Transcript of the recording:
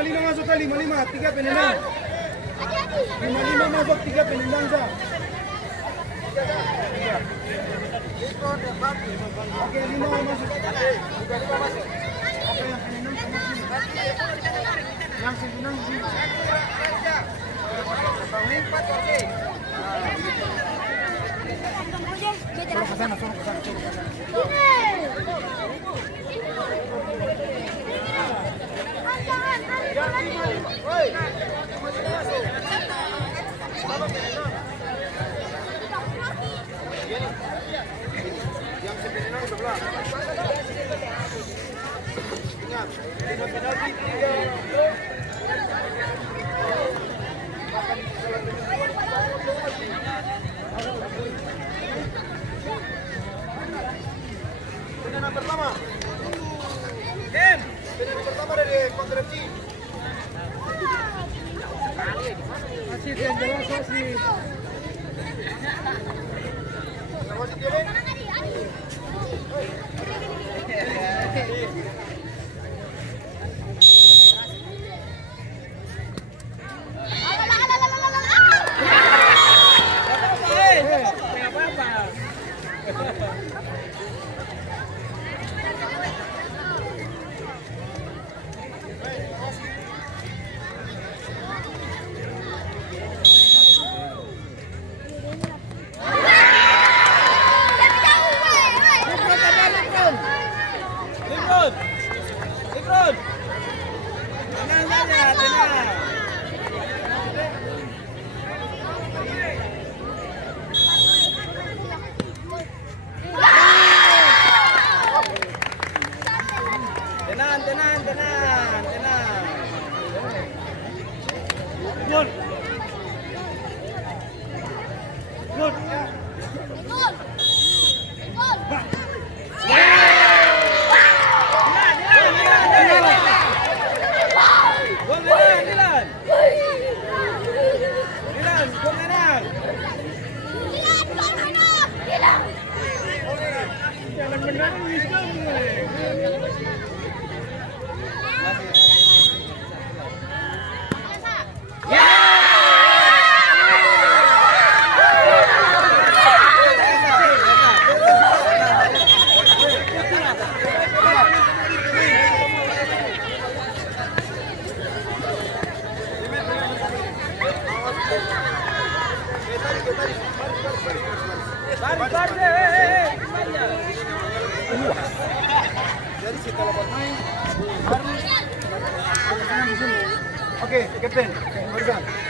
Lima masuk kali, lima, tiga penendang. Lima masuk, tiga penendang sah. Oke, lima masuk. Yang penendang sini. Suruh ke sana, suruh ke sana, suruh ke sana. Yang sebenarnya sebelah. Ingat, lima penalti, tiga. Penanganan pertama. Penanganan pertama dari kontraksi. Masih yang jelas masih. Masih kiri. Tenang. Gol. Jangan menangis kamu. Jadi si kalau bermain harus di sini. Oke, Kapten, Morgan.